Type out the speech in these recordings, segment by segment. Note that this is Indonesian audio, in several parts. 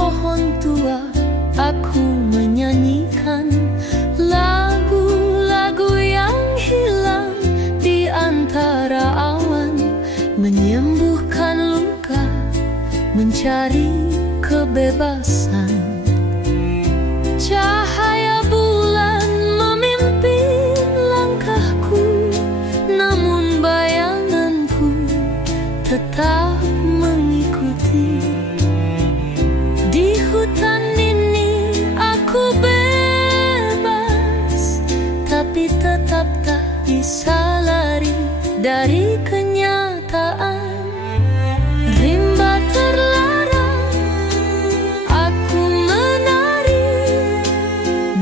pohon tua, aku menyanyikan lagu-lagu yang hilang di antara awan, menyembuhkan luka, mencari kebebasan. Cahaya bulan memimpin langkahku, namun bayanganku tetap mengikuti. Di hutan ini aku bebas, tapi tetap tak bisa lari dari kenyataan. Rimba terlarang, aku menari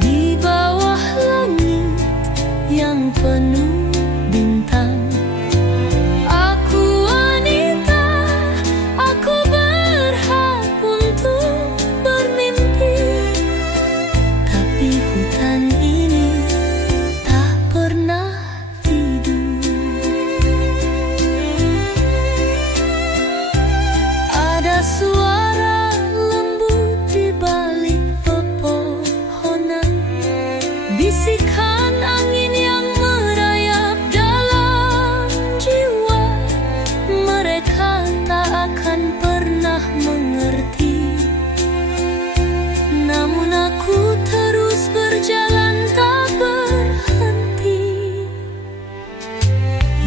di bawah langit yang penuh bintang. Aku wanita, aku berhak untuk bermimpi, tapi hutan ini tak pernah tidur. Ada suara lembut di balik pepohonan, bisikan angin yang merayap dalam jiwa. Mereka tak akan pernah mengerti, namun aku terus berjalan tak berhenti.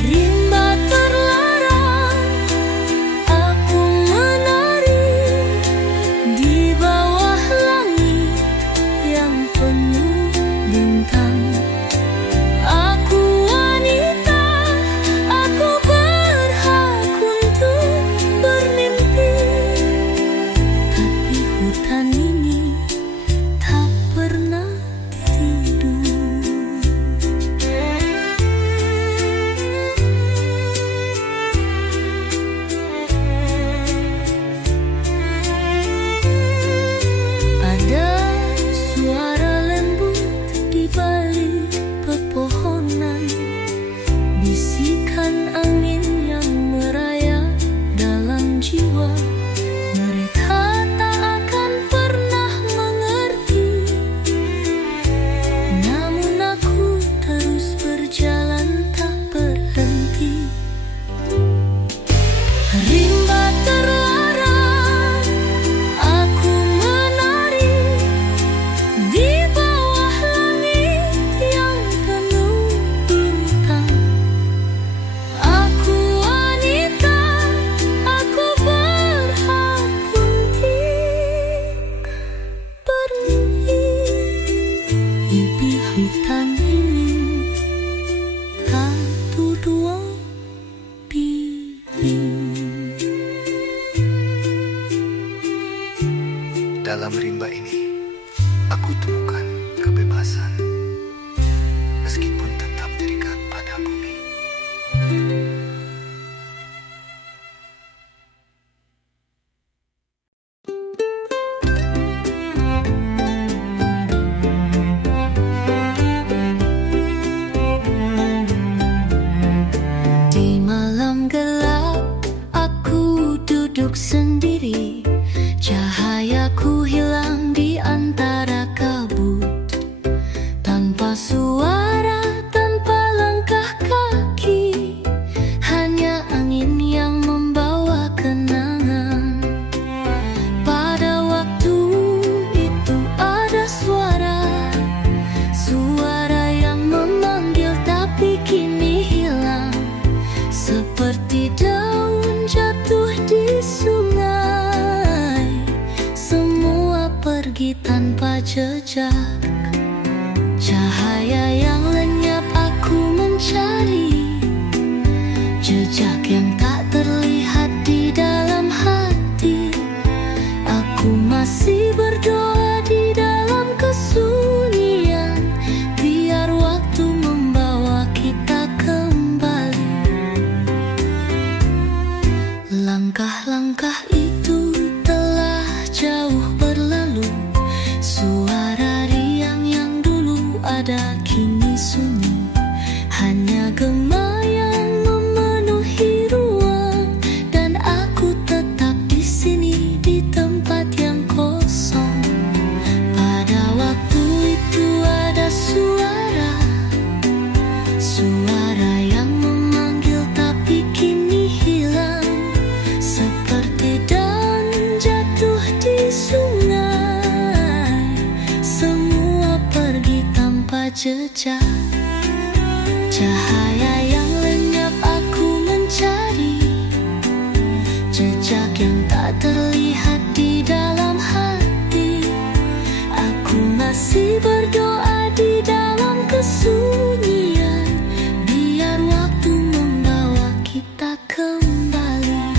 Rimba terlarang, aku menari di bawah langit yang penuh bintang. Aku wanita, aku berhak untuk bermimpi, tapi hutan ini tak pernah tidur. Ada suara lembut di balik pepohonan, bisikan angin yang merayap dalam jiwa. Mereka tak akan pernah mengerti, namun aku terus berjalan tak berhenti. Rimba terlarang, aku menari di bawah langit yang penuh bintang. Aku wanita, aku berhak untuk bermimpi, tapi hutan ini satu dua piring. Dalam rimba ini, aku temukan kebebasan, meskipun tetap terikat pada bumi. Di malam gelap, aku duduk sendiri. Cahayaku hilang di antara kabut, tanpa suara, tanpa langkah kaki, hanya angin yang membawa kenangan. Pada waktu itu ada suara, suara yang memanggil tapi kini hilang, seperti daun jatuh di sungai. Semua pergi tanpa jejak. Cahaya yang lenyap aku mencari, jejak yang tak terlihat di dalam hati. Aku masih berdoa di dalam kesunyian, biar waktu membawa kita kembali. Langkah-langkah itu telah jauh berlalu, suara riang yang dulu ada kini sunyi, hanya gema yang memenuhi ruang, dan aku tetap di sini di tempat yang kosong. sungai, semua pergi tanpa jejak. Cahaya yang lenyap aku mencari, jejak yang tak terlihat di dalam hati. Aku masih berdoa di dalam kesunyian, biar waktu membawa kita kembali.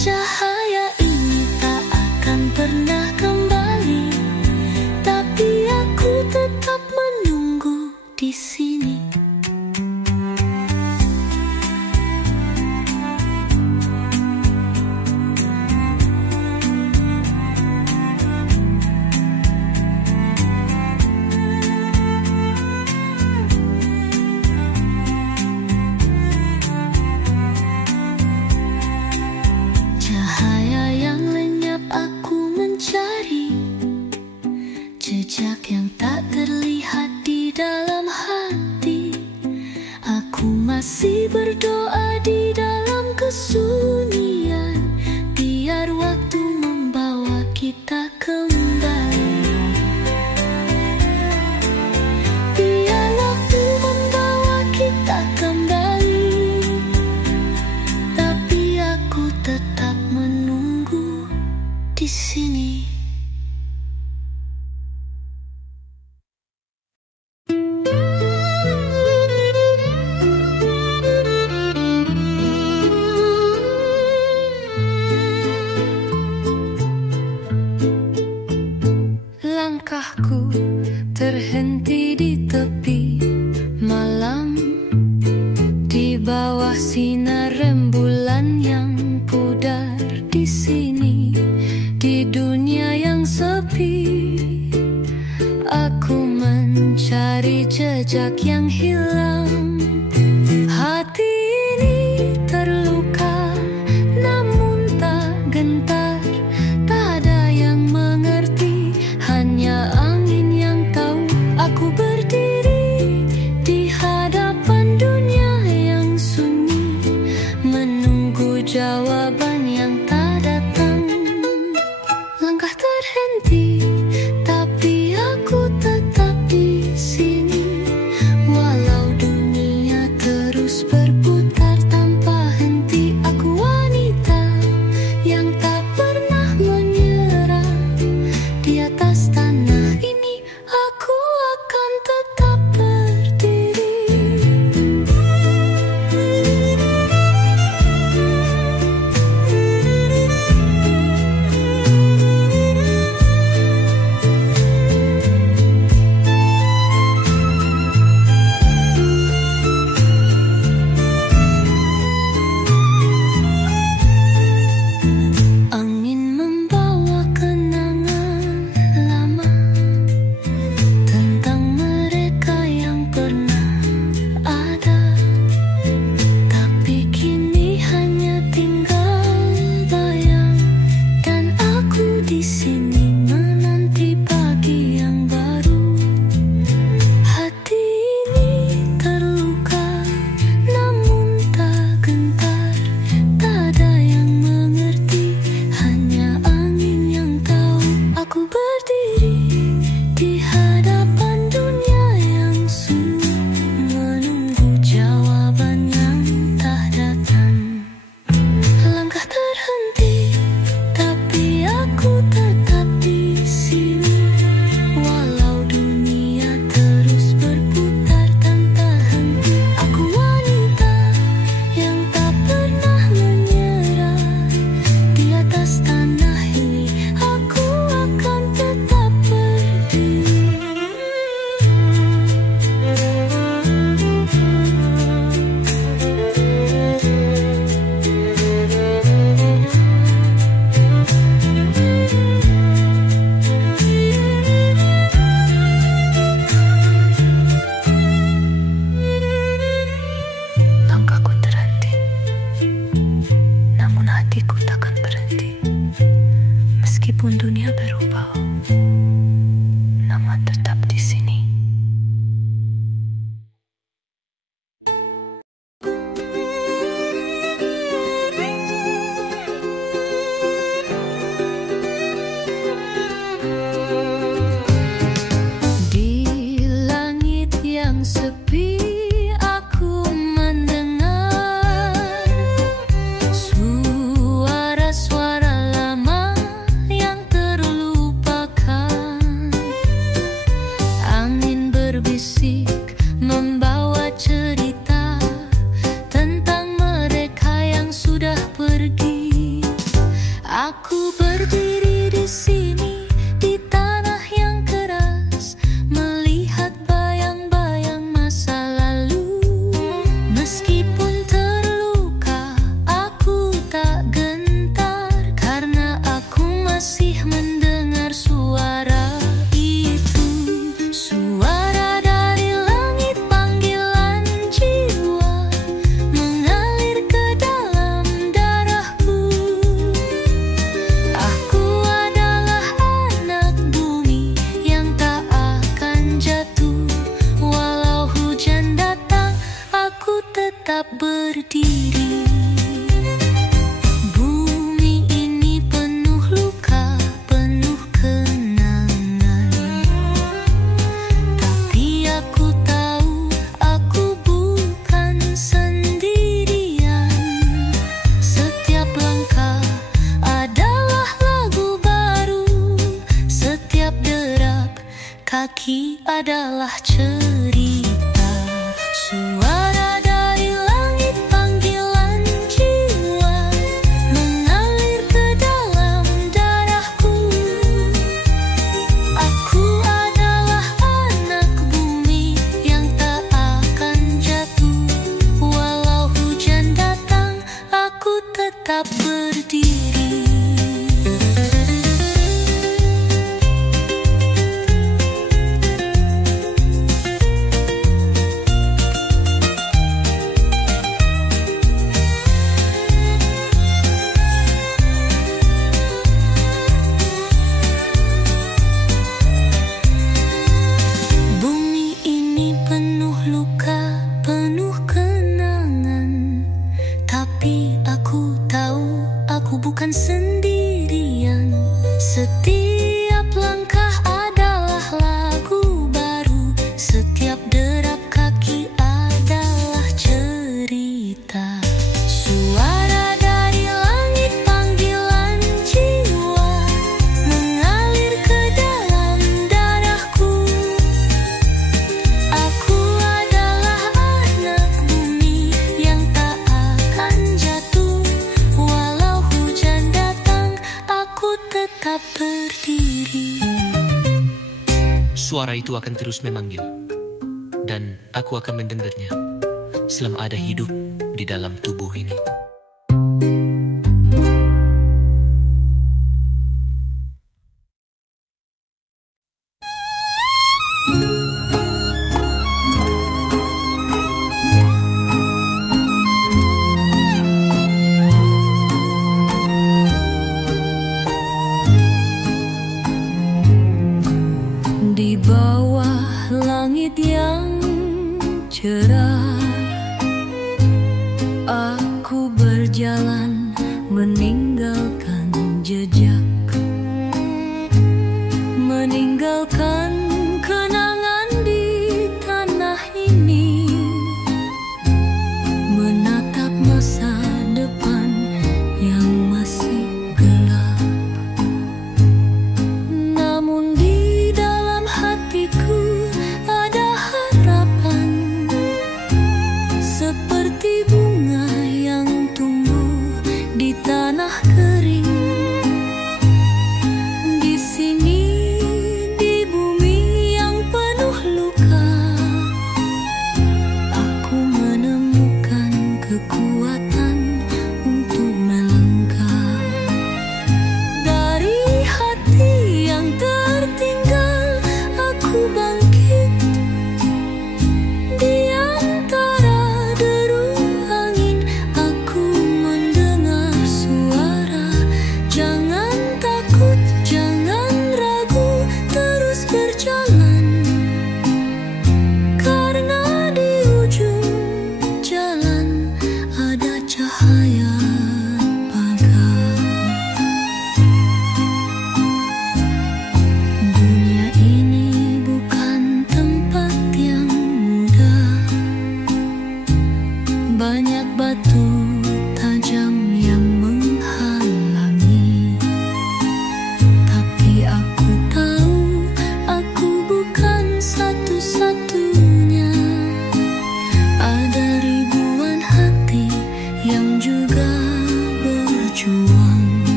Cahaya ini tak akan pernah kembali, tapi aku tetap menunggu di sini. Cahaya yang lenyap aku mencari, jejak yang tak terlihat di dalam hati. Aku masih berdoa di dalam kesunyian, biar waktu membawa kita kembali. Biar waktu membawa kita kembali, tapi aku tetap menunggu di sini. Langkahku terhenti di tepi malam, di bawah sinar rembulan yang pudar. Di sini, di dunia yang sepi, aku mencari jejak yang hilang. Hati ini terluka, namun tak gentar. Tak ada yang mengerti, hanya angin yang tahu. Aku berdiri di hadapan dunia yang sunyi, menunggu jawaban yang tak datang. Langkah terhenti, tapi aku tetap di sini. Walau dunia terus berputar tanpa henti, aku wanita yang tak pernah menyerah. Di atas tanah ini aku akan tetap berdiri. Angin membawa kenangan lama tentang mereka yang pernah ada, tapi kini hanya tinggal bayang, dan aku di sini menanti pagi yang baru. Hati ini terluka, namun tak gentar. Tak ada yang mengerti, hanya angin yang tahu. Aku berdiri di hadapan dunia yang sunyi, menunggu jawaban yang tak datang. Langkah terhenti, tapi aku tetap di sini. Walau dunia terus berputar tanpa henti, aku wanita yang tak pernah menyerah. Di atas tanah ini aku akan tetap berdiri. Langkahku terhenti, namun hatiku takkan berhenti. Meskipun dunia berubah, nama tetap di sini. berdiri di sini di tanah yang keras, melihat bayang-bayang masa lalu. Meskipun terluka, aku tak gentar karena aku masih mendengar suara itu. Suara dari langit, panggilan jiwa mengalir ke dalam darahku. Aku adalah anak bumi yang tak akan jatuh. Walau hujan datang, aku tetap berdiri. Bumi ini penuh luka, penuh kenangan. Tapi aku tahu aku bukan sendirian. Setiap langkah adalah lagu baru. Setiap derap kaki adalah cerita. Suara dari langit, panggilan jiwa mengalir ke dalam darahku. Aku adalah anak bumi yang tak akan jatuh. Walau hujan datang, aku tetap berdiri. Bumi ini penuh luka, penuh kenangan. Tapi aku tahu aku bukan sendirian. Setiap langkah adalah lagu baru. Setiap derap kaki adalah cerita. Suara dari langit, panggilan jiwa mengalir ke dalam darahku. Aku adalah anak bumi yang tak akan jatuh. Walau hujan datang, aku tetap berdiri. Suara itu akan terus memanggil, dan aku akan mendengarnya selama ada hidup di dalam tubuh ini. Di bawah langit yang cerah, aku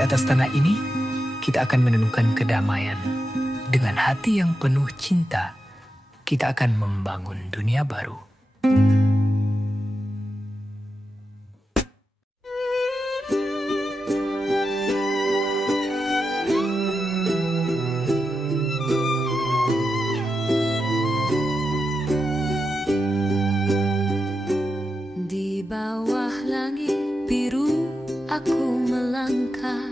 atas tanah ini, kita akan menemukan kedamaian. Dengan hati yang penuh cinta, kita akan membangun dunia baru. Di bawah langit biru aku melangkah,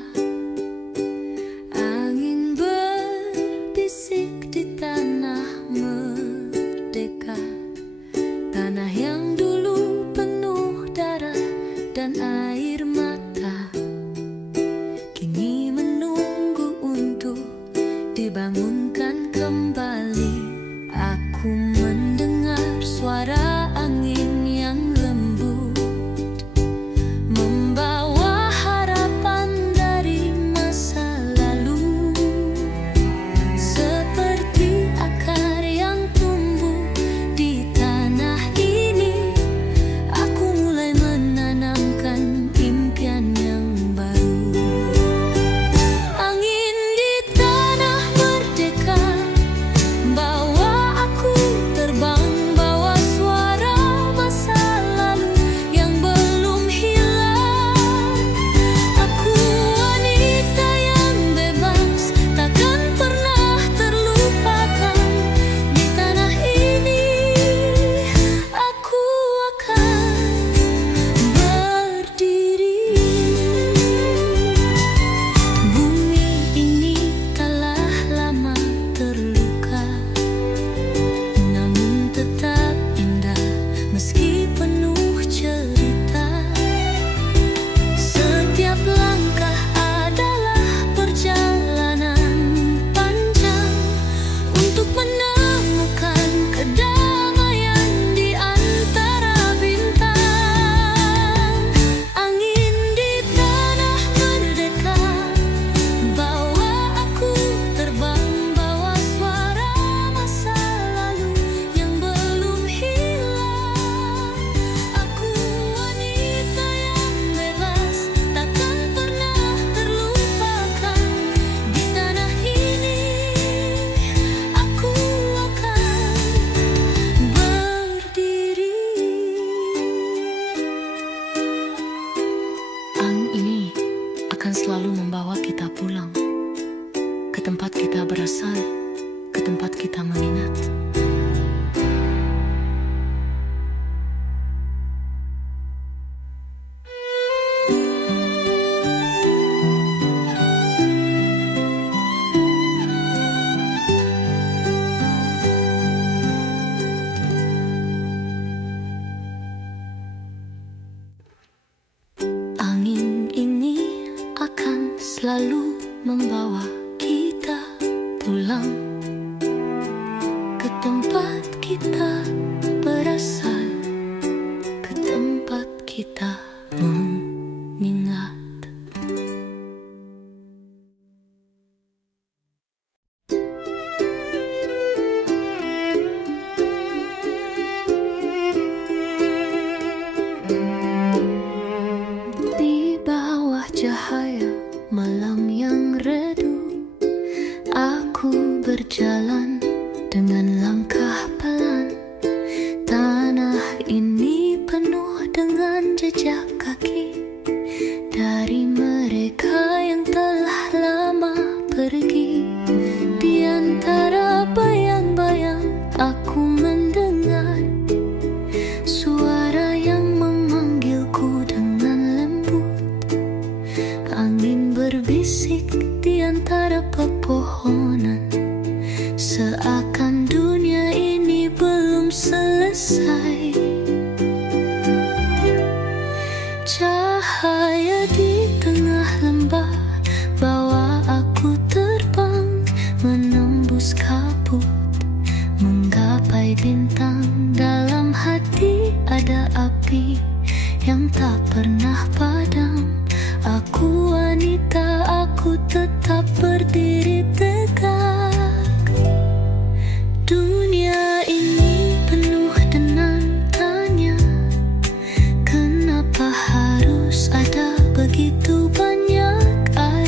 angin berbisik di tanah merdeka, tanah yang dulu penuh darah dan air mata, kini menunggu untuk dibangunkan kembali. Aku mendengar suara angin yang lembut, membawa harapan dari masa lalu, seperti akar yang tumbuh di tanah ini. Aku mulai menanamkan impian yang baru. Angin di tanah merdeka bawa aku terbang, bawa suara masa lalu yang belum hilang. Aku wanita yang bebas, takkan pernah terlupakan. Di tanah ini aku akan berdiri. Bumi ini telah lama terluka, namun tetap indah meski penuh cerita. Setiap langkah adalah perjalanan panjang untuk menemukan kedamaian di antara bintang. Angin di tanah merdeka bawa aku terbang, bawa suara masa lalu yang belum hilang. Aku wanita yang bebas, takkan pernah terlupakan. Di tanah ini aku akan berdiri. Angin ini akan selalu membawa kita pulang ke tempat kita berasal, ke tempat kita mengingat. Angin ini akan selalu membawa kita pulang ke tempat kita berasal, ke tempat kita mengingat. Di bawah cahaya malam yang redup, aku berjalan dengan langkah pelan. Tanah ini penuh dengan jejak kaki dari mereka yang telah lama pergi. Di antara bayang-bayang aku mendengar suara yang memanggilku dengan lembut. Angin berbisik di antara pepohonan, seakan dunia ini belum selesai. Cahaya di tengah lembah bawa aku terbang, menembus kabut, menggapai bintang. Dalam hati ada api yang tak pernah padam. Aku wanita, aku tetap berdiri tegak. Dunia ini penuh dengan tanya, kenapa harus ada begitu banyak air?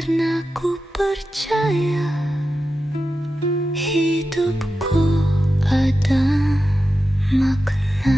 Karena ku percaya hidupku ada makna.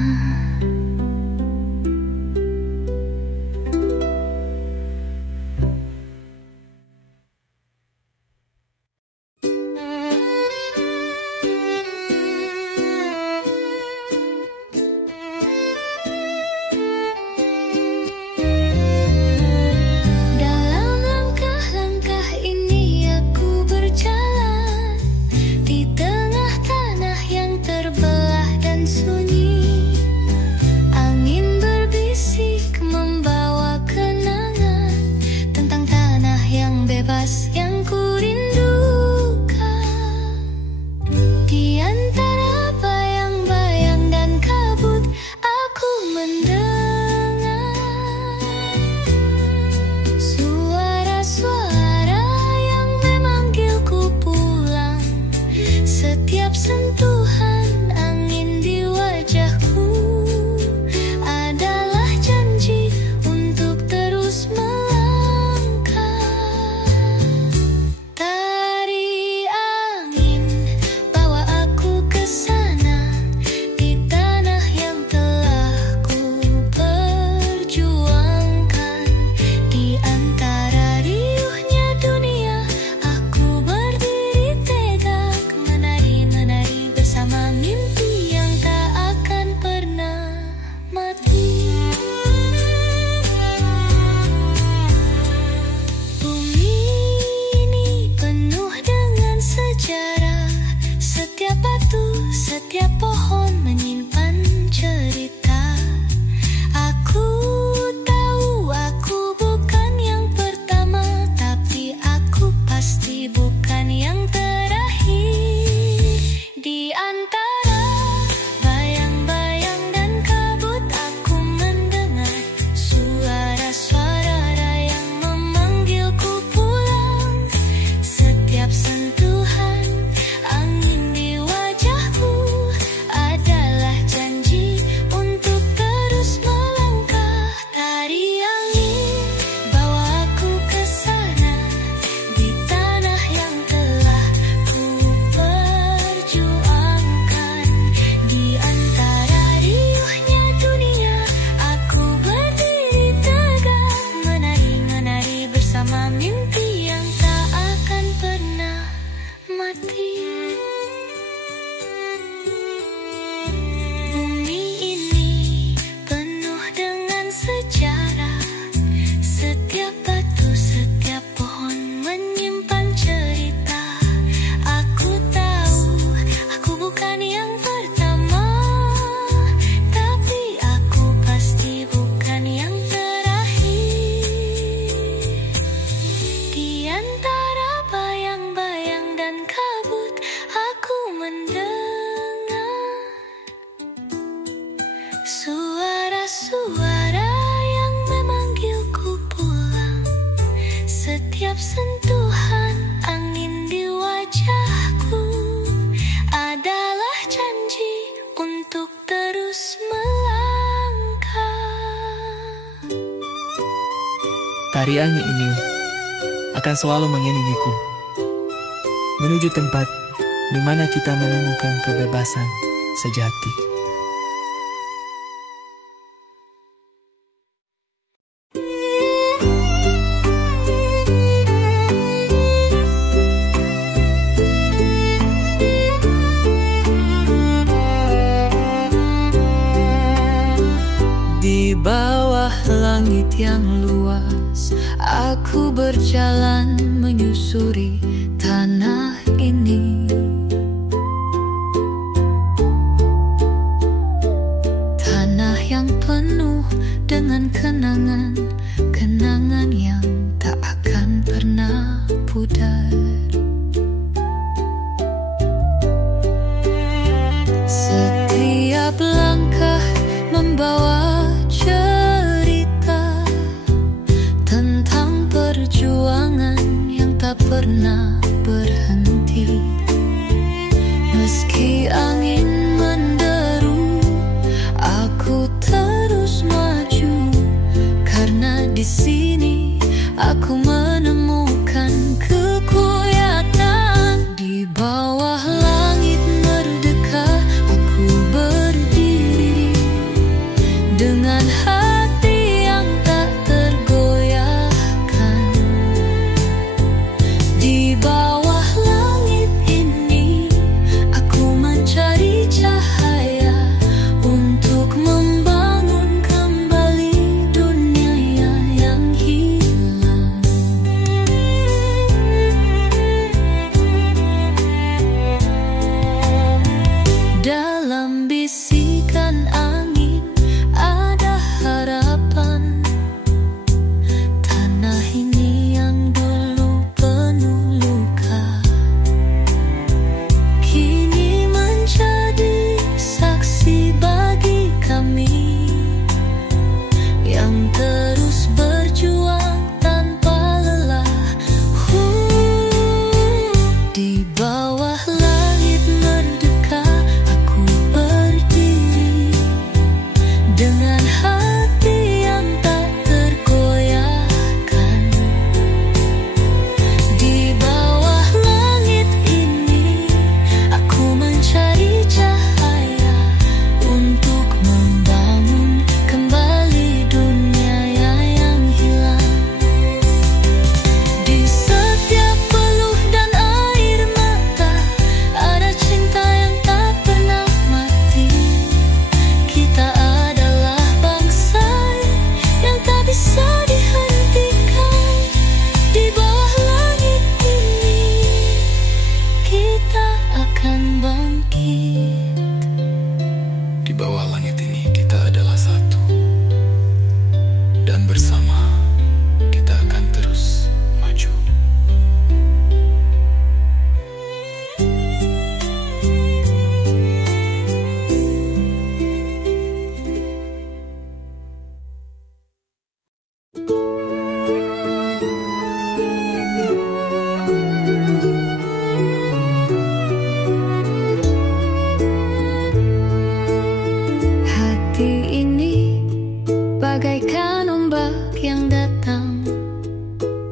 Suara-suara yang memanggilku pulang, setiap sentuhan angin di wajahku adalah janji untuk terus melangkah. Tari angin ini akan selalu mengiringiku menuju tempat di mana kita menemukan kebebasan sejati. Di bawah langit yang luas, aku berjalan menyusuri tanah ini. Tanah yang penuh dengan kenangan, kenangan yang tak akan pernah pudar. Setiap langkah membawa cerita tentang perjuangan yang tak pernah berhenti. Meski angin menderu, aku terus maju, karena di sini aku menemukan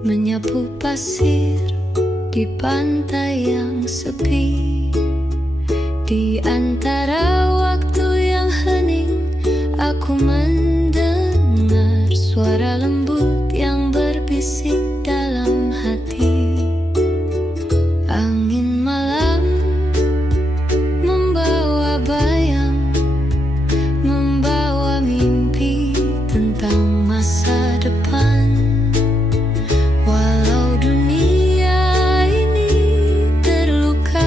menyapu pasir di pantai yang sepi. Di antara waktu yang hening, aku mendengar suara lembut yang berbisik dalam hati. Angin malam membawa bayang, membawa mimpi tentang masa depan. Walau dunia ini terluka,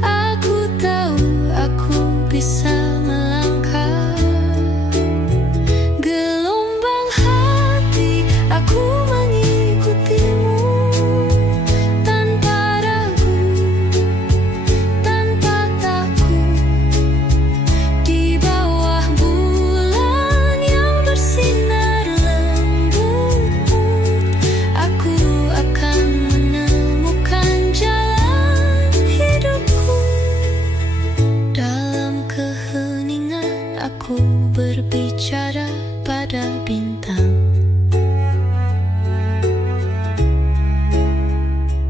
aku tahu aku bisa melangkah. Gelombang hati, aku mengikutimu tanpa ragu, tanpa takut. Di bawah bulan yang bersinar lembut, aku akan menemukan jalan hidupku. Dalam keheningan, aku berbicara pada bintang,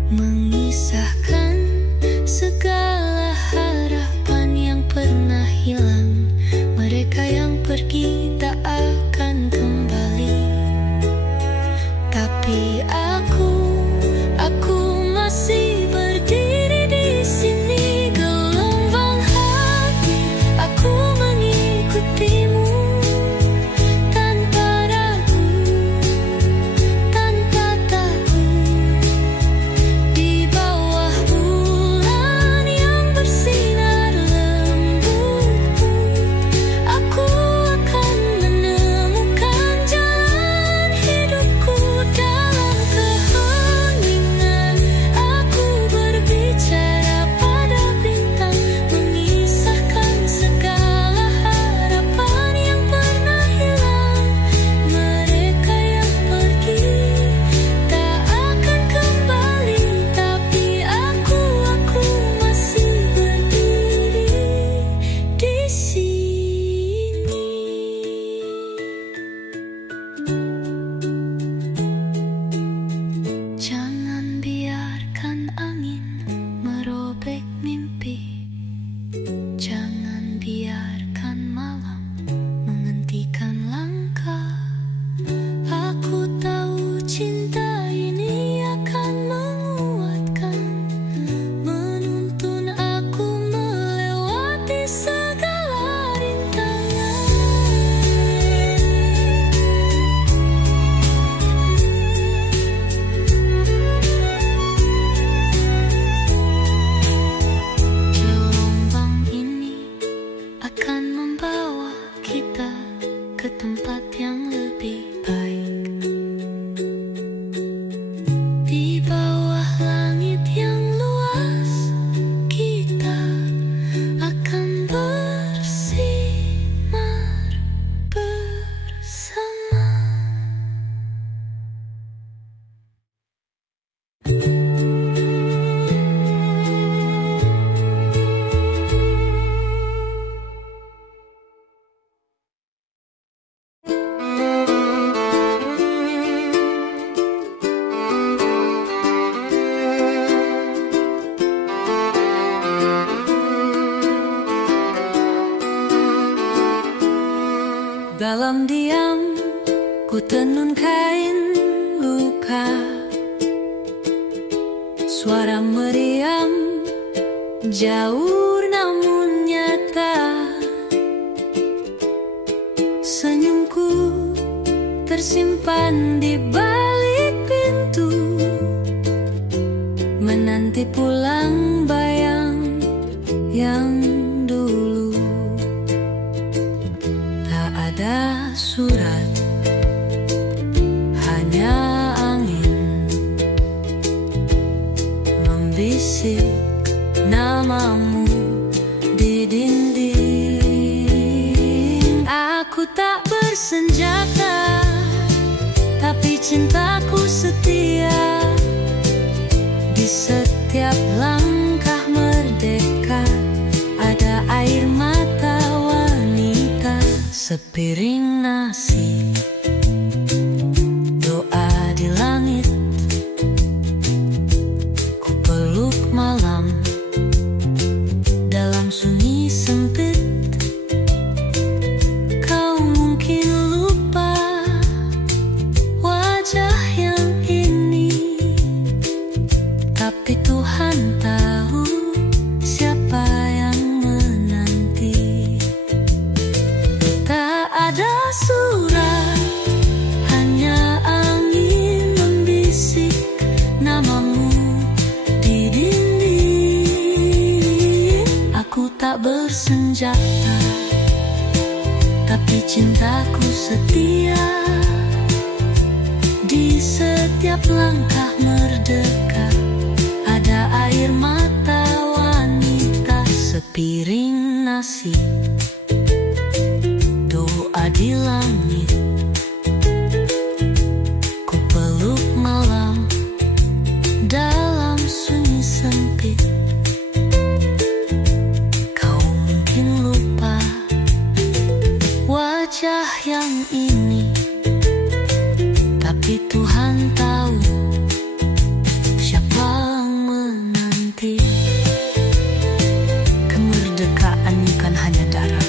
mengisahkan segala harapan yang pernah hilang. Mereka yang pergi tak akan kembali, tapi aku masih berdiri di sini. Gelombang hati, aku mengikutimu tanpa ragu, tanpa takut. Di bawah bulan yang bersinar lembut, aku akan menemukan jalan hidupku. Dalam keheningan, aku berbicara pada bintang, mengisahkan segala harapan yang pernah hilang. Mereka yang pergi tak akan kembali, tapi aku masih berdiri di sini. Jangan biarkan angin merobek mimpi. Jangan biarkan malam menghentikan langkah. Aku tahu cinta ini akan menguatkan, menuntun aku melewati segala rintangan. Gelombang ini akan membawa kita ke tempat yang lebih baik. Di bawah langit yang luas, kita akan bersinar bersama. Dalam diam, ku tenun kain luka. Suara meriam, jauh namun nyata. Senyumku tersimpan di balik pintu, menanti pulang bayang yang dulu. Tak ada surat, hanya angin membisik namamu di dinding. Aku tak bersenjata, tapi cintaku setia. Di setiap langkah merdeka ada air mata sepiring nasi, doa di Tuhan tahu siapa yang menanti. Tak ada surat, hanya angin membisik namamu di dinding. Aku tak bersenjata, tapi cintaku setia. Di setiap langkah merdeka ada air mata wanita. Sepiring nasi, doa di langit, ku peluk malam dalam sunyi sempit. Kau mungkin lupa wajah yang ini, tapi Tuhan tahu siapa yang menanti. Kemerdekaan bukan hanya darah,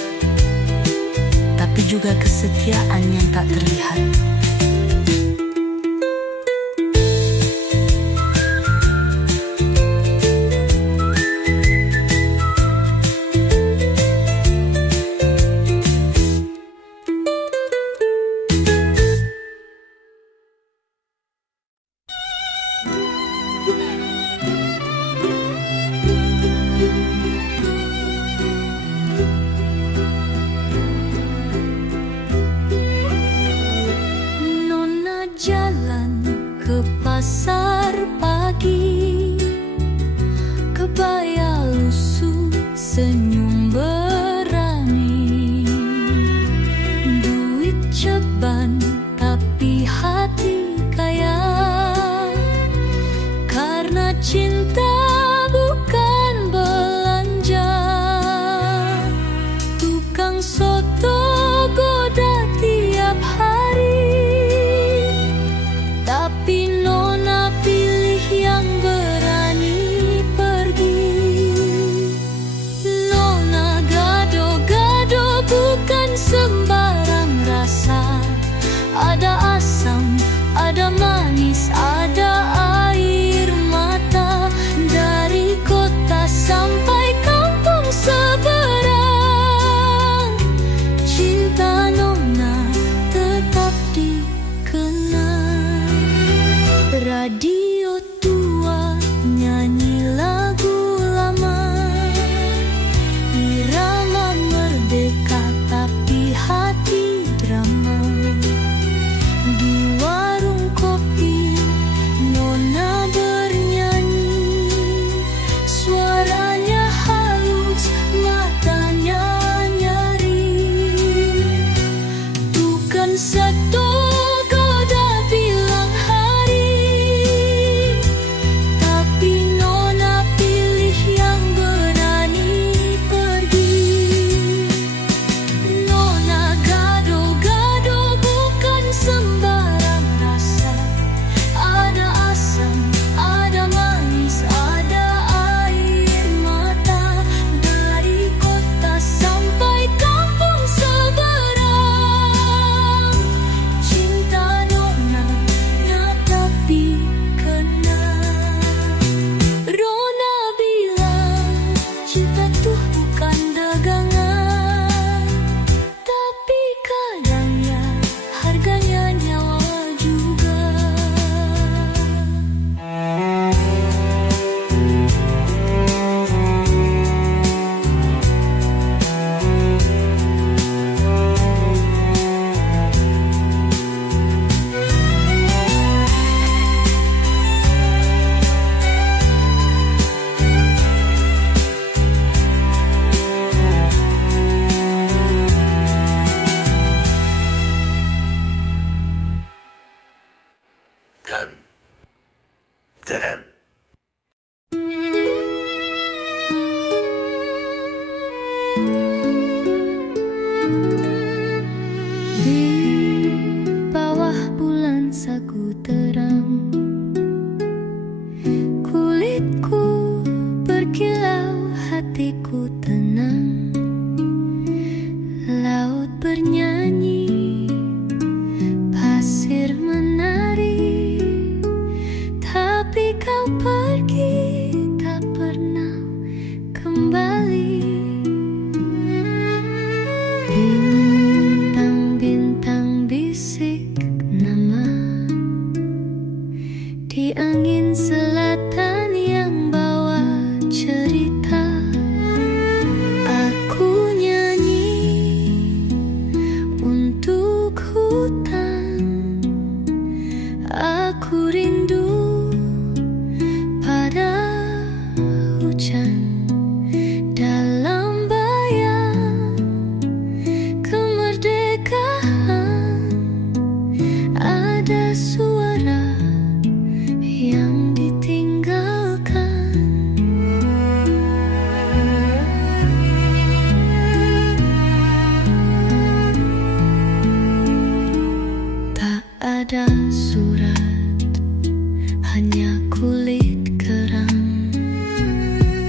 tapi juga kesetiaan yang tak terlihat. Jalan ke pasar pagi, kebaya lusuh, senyum berani. Duit ceban tapi hati kaya, karena cinta bukan belanja. Tukang soto goda tiap hari, tapi Nona pilih yang berani pergi. Nona gado-gado bukan sembarang rasa. Ada asam, ada manis, ada air mata. Dari kota sampai kampung seberang, cinta Nona tetap dikenang. Radio tua nyanyi lagu lama, irama merdeka tapi hati drama. Di warung kopi Nona bernyanyi, suaranya halus, matanya nyari. Bukan satu goda bilang hari, tapi Nona pilih yang berani pergi. Nona gado-gado bukan sembarang rasa. Ada asam, ada manis, ada air mata. Dari kota sampai kampung seberang, cinta Nona nyata dikenang. Rona bilang cinta tuh bukan dagangan, tapi kadangnya harganya nyawa juga. Dan Di bawah bulan sagu terang, kulitku berkilau, hatiku tenang. Laut bernyanyi, pasir menari, tapi kau pergi Seperti angin selatan yang bawa cerita, aku nyanyi untuk hutan. Aku rindu pada hujan. Dalam bayang kemerdekaan ada suara yang ditinggalkan. Tak ada surat, hanya kulit kerang.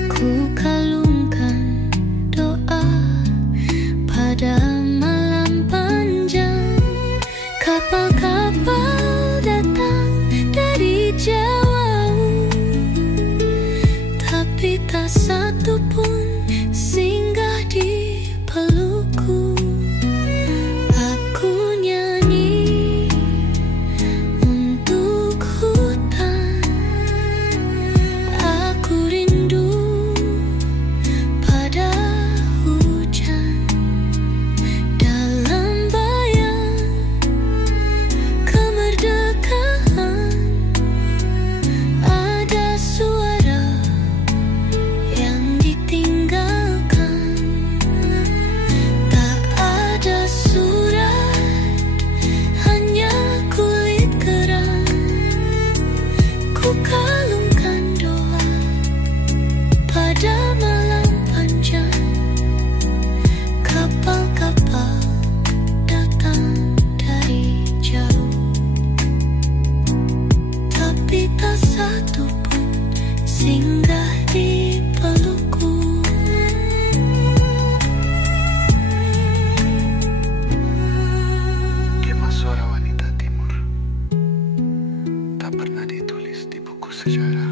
Ku kalungkan doa pada malam panjang. Kapal-kapal datang dari jauh, tapi tak satu pun singgah di pelukku. Aku nyanyi untuk hutan. Aku rindu pada hujan. Dalam bayang kemerdekaan ada suara yang ditinggalkan. Tak ada surat, hanya kulit kerang. Ku kalungkan doa pada malam panjang. Kapal-kapal datang dari jauh, tapi tak satu pun singgah di pelukku. Kemah suara wanita timur tak pernah ditulis di buku sejarah.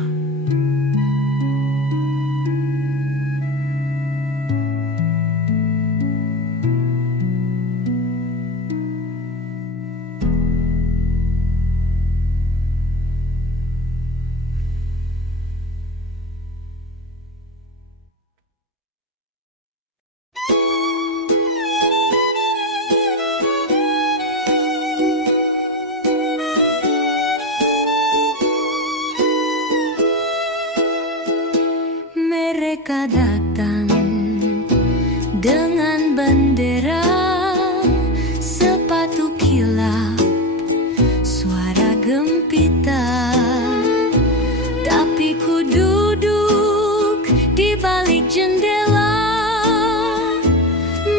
Mereka datang dengan bendera, sepatu kilap, suara gempita. Tapi ku duduk di balik jendela,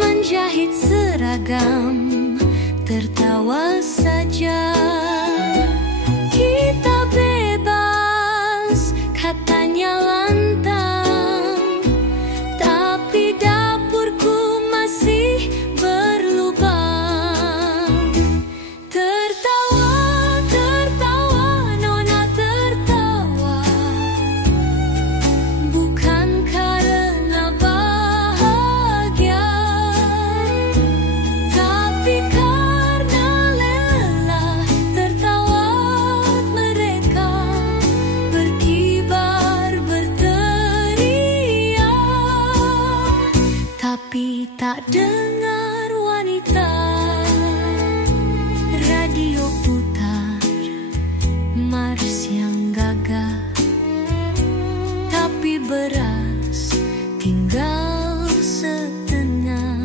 menjahit seragam, tertawa saja. Kita bebas, katanya lantang, tapi dapurku masih berlubang. Tertawa, tertawa, nona tertawa, bukan karena bahagia, tapi karena lelah. Tertawa mereka berkibar berteriak, tapi tak dengar wanita. Radio putar mars yang gagah, tapi beras tinggal setengah.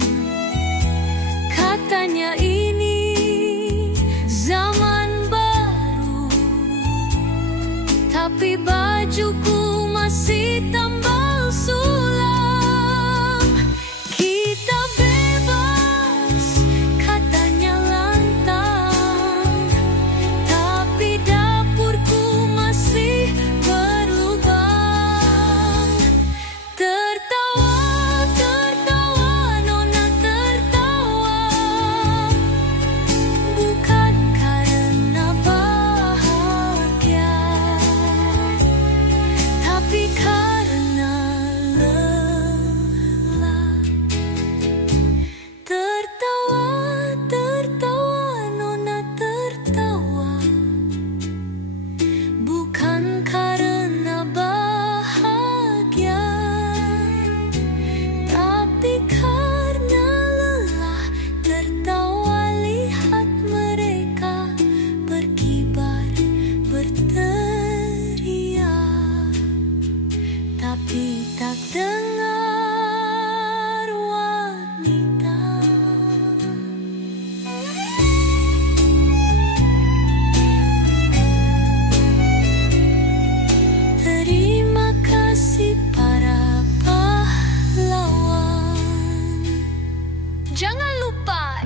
Katanya ini zaman baru, tapi bajuku masih tambal sulap. Kita bebas, katanya lantang, tapi dapurku masih berlubang.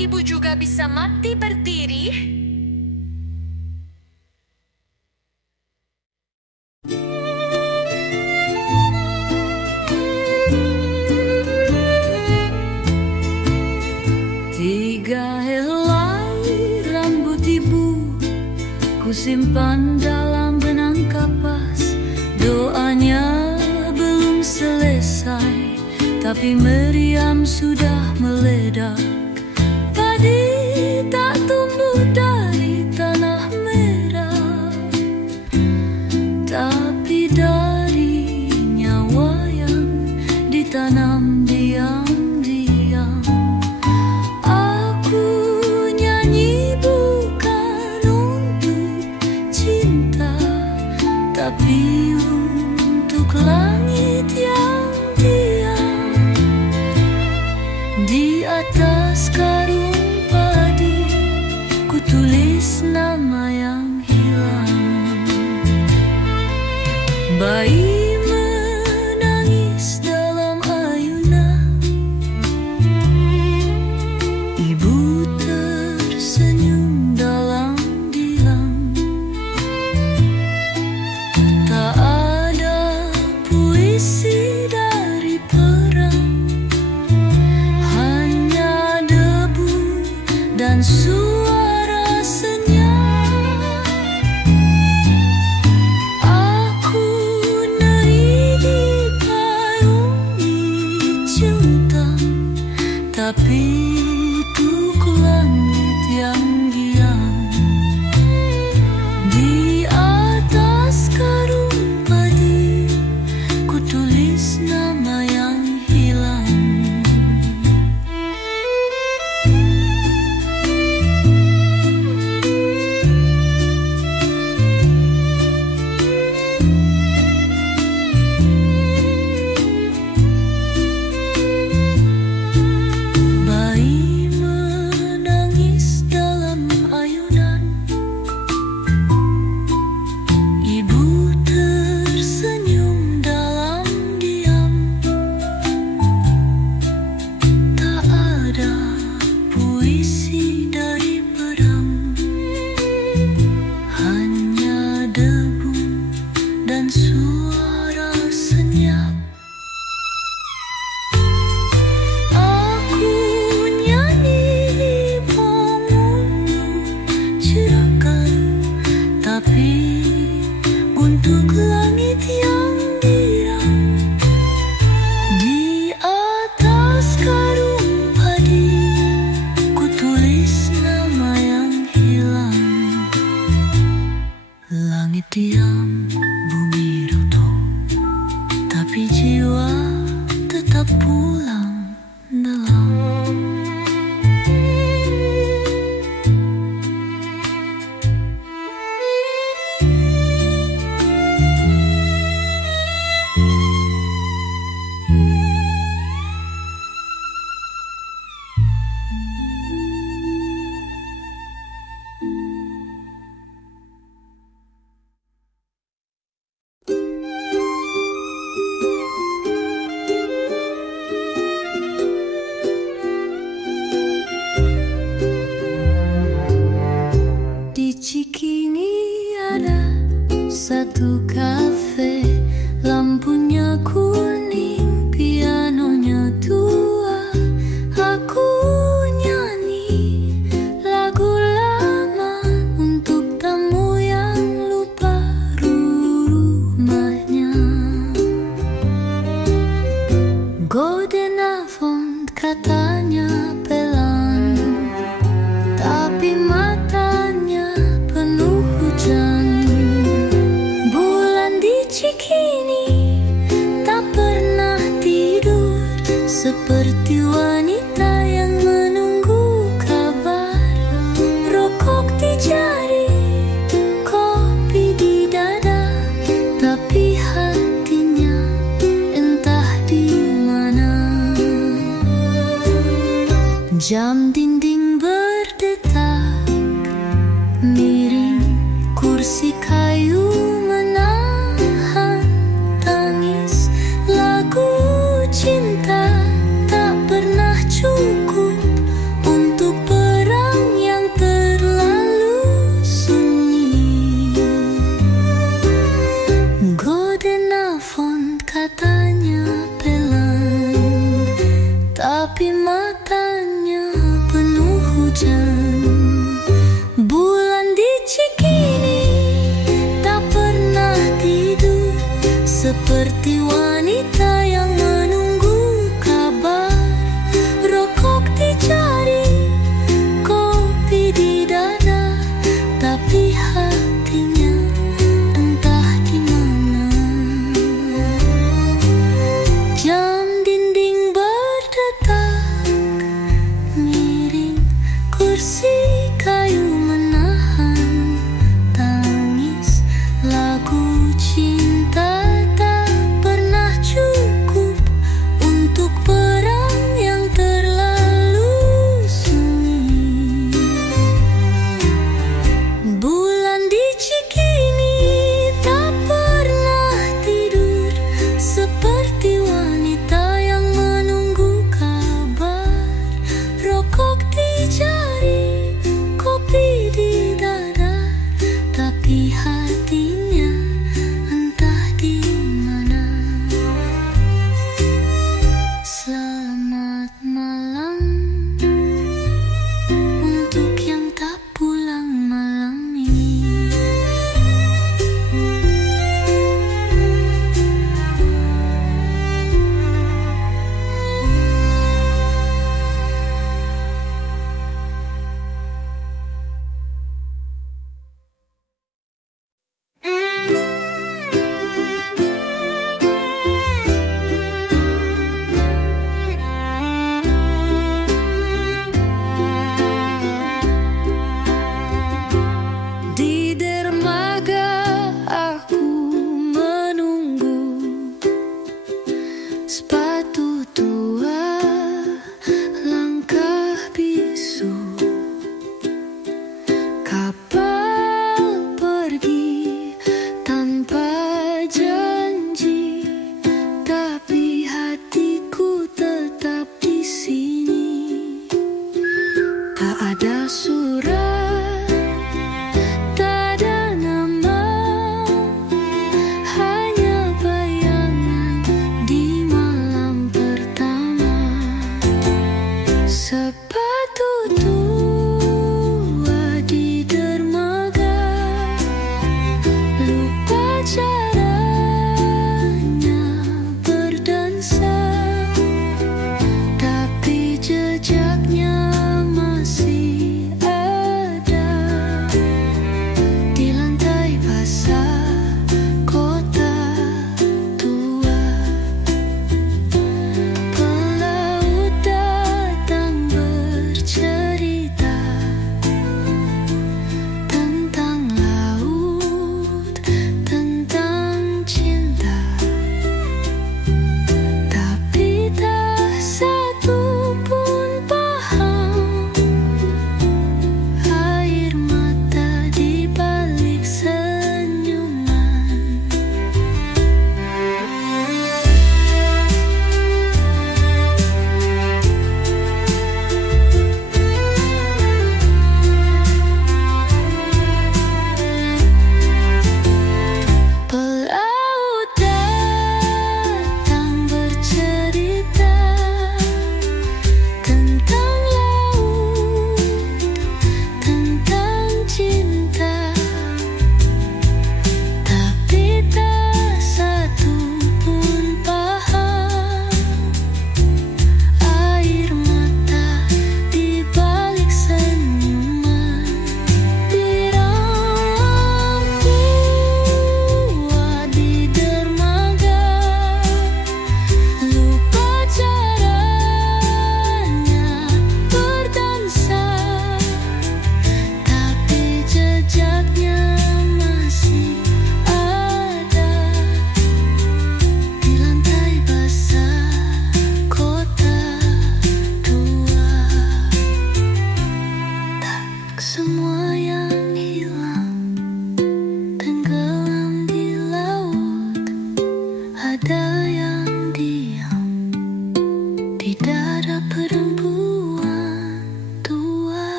ibu juga bisa mati berdiri? Tiga helai rambut ibu kusimpan dalam benang kapas. Doanya belum selesai, tapi meriam sudah meledak. Padi tak tumbuh dari tanah merah, tapi dari nyawa yang ditanam diam-diam. Aku nyanyi bukan untuk cinta, tapi untuk langit yang diam. Di atas karung padi ku tulis nama yang hilang. Bayi menangis dalam ayunan, ibu tersenyum dalam diam. Tak ada puisi dari perang, hanya debu dan suara senyap. Aku naik di payung centang, tapi untuk langit yang diam. Di atas karung padi ku tulis nama yang hilang. Bayi menangis dalam ayunan, ibu tersenyum dalam diam. Tak ada puisi dari perang, hanya debu dan suara senyap. Aku nyanyi di pengunjung cerahkan, tapi untuk langit yang diam. Di atas karung padi ku tulis nama yang hilang. Langit diam, bumi runtuh, tapi jiwa tetap pulang dalam. Di Cikini ada satu kafe, lampunya kuning, pianonya tua. Aku nyanyi lagu lama untuk tamu yang lupa rumahnya. Golden Avant katanya pelan, tapi matanya penuh hujan. Bulan di Cikini tak pernah tidur, seperti wanita yang menunggu kabar. Rokok di jari, kopi di dada, tapi hatinya entah di mana. Jam dinding berdetak, miring kursi kayu menahan tangis. Lagu cinta tak pernah cukup untuk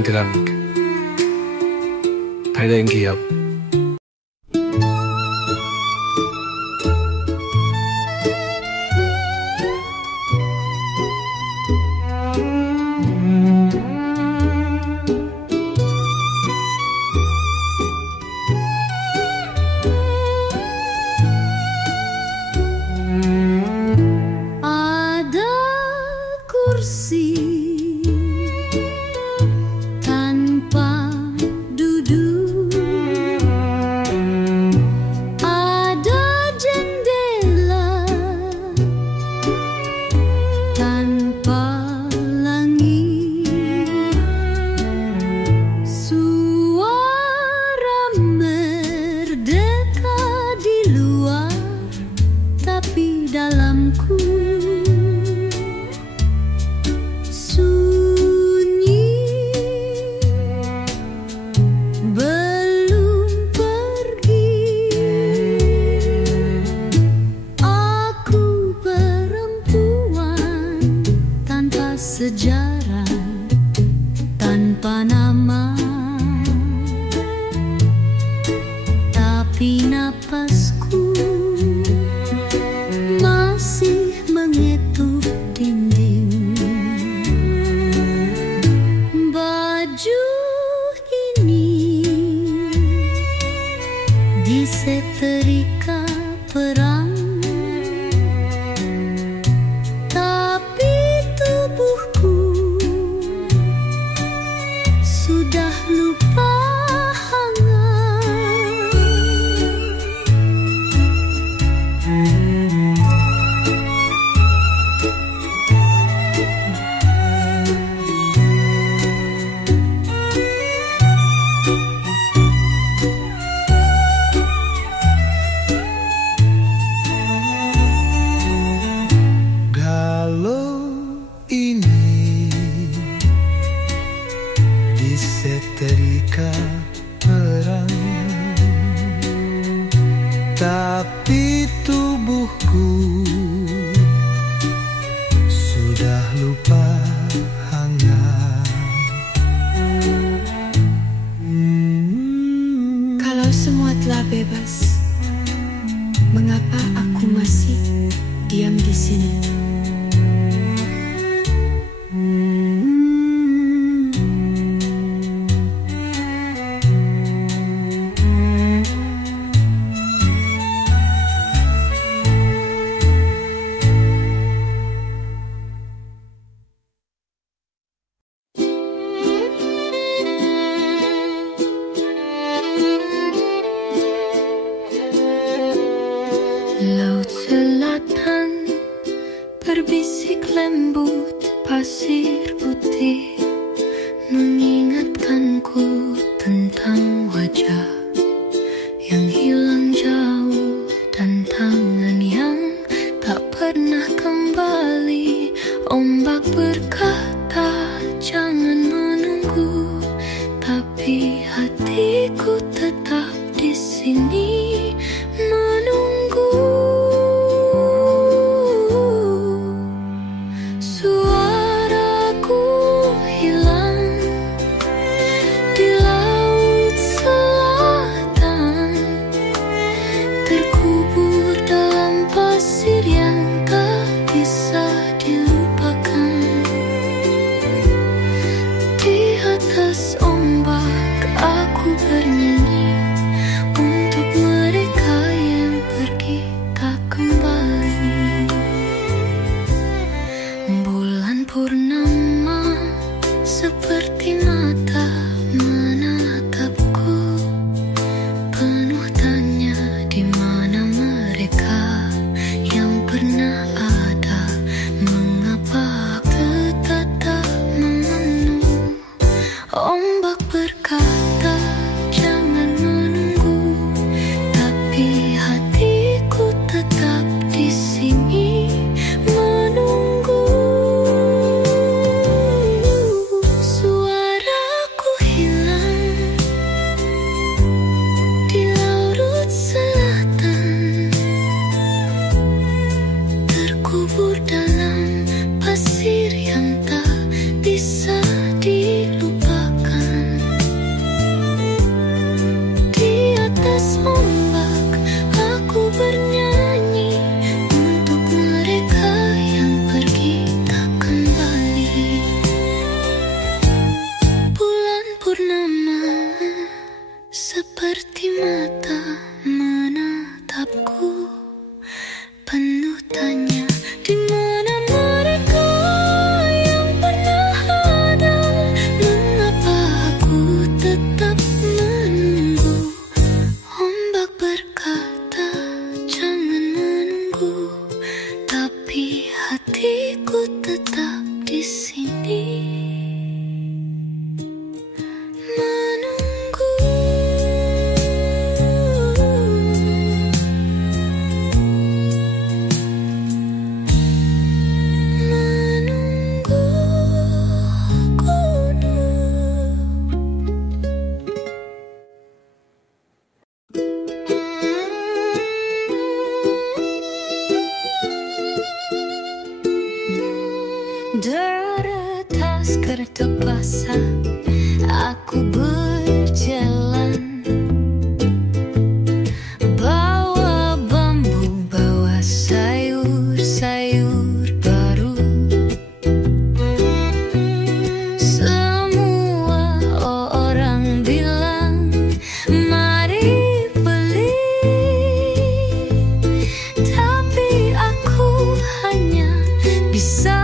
terang, pada yang kiap. Sejarah tanpa nama, tapi napasku masih mengetuk dinding. Baju ini disetrika perang, sudah lupa hangat. Galau ini disetrika perang, tapi tubuhku sudah lupa hangat. Kalau semua telah bebas, mengapa aku masih diam di sini? Laut selatan berbisik lembut, pasir putih mengingatkanku tentang wajah yang hilang jauh dan tangan yang tak pernah kembali. Ombak berkata jangan menunggu, tapi hatiku tetap di sini menunggu. Suaraku hilang di laut selatan, terkubur dalam pasir yang tak bisa dilupakan. Di atas ombak aku bernyanyi untuk mereka yang pergi tak kembali. Bulan purnama seperti mata menatapku, penuh tanya di mana mereka yang pernah ada. Mengapa tetap tak memenuh? Ombak berkata jangan menunggu, tapi hatiku tetap di sini menunggu. Suaraku hilang di laut mata menatapku, penuh tanya di mana mereka yang pernah ada. Mengapa aku tetap menunggu? Ombak berkata jangan menunggu, tapi hatiku tetap di sini. Deretas kertas basah, aku berjalan, bawa bambu, bawa sayur-sayur baru. Semua orang bilang mari beli, tapi aku hanya bisa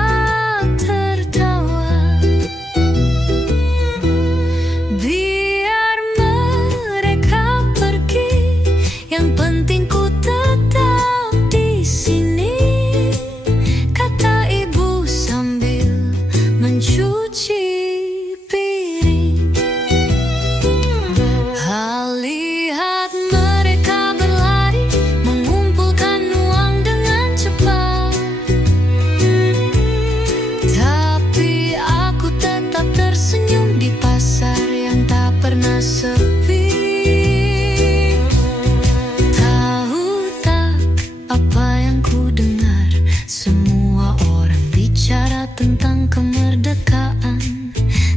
tentang kemerdekaan,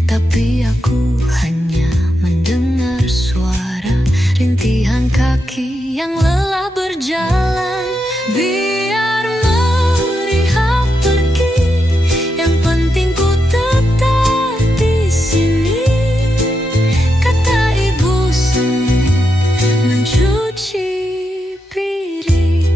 tapi aku hanya mendengar suara rintihan kaki yang lelah berjalan. Biar melihat pergi, yang penting ku tetap di sini, kata ibu sambil mencuci piring.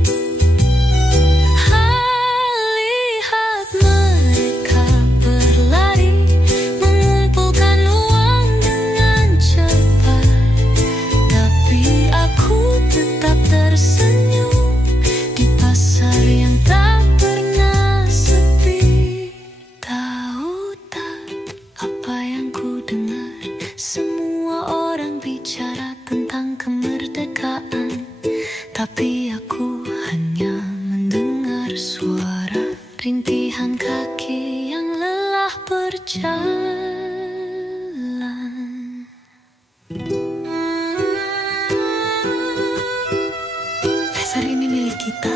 Tapi aku hanya mendengar suara rintihan kaki yang lelah berjalan. Pasar ini milik kita.